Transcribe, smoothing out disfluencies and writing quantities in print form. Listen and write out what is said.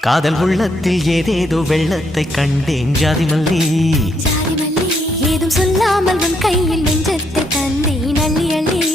காதல் உள்ளத்தில் ஏதேதோ வெள்ளத்தை கண்டேன் ஜாதி மல்லி ஏதும் சொல்லாமல் உன் கையில் நெஞ்சத்தை தந்தேன் அள்ளி அள்ளி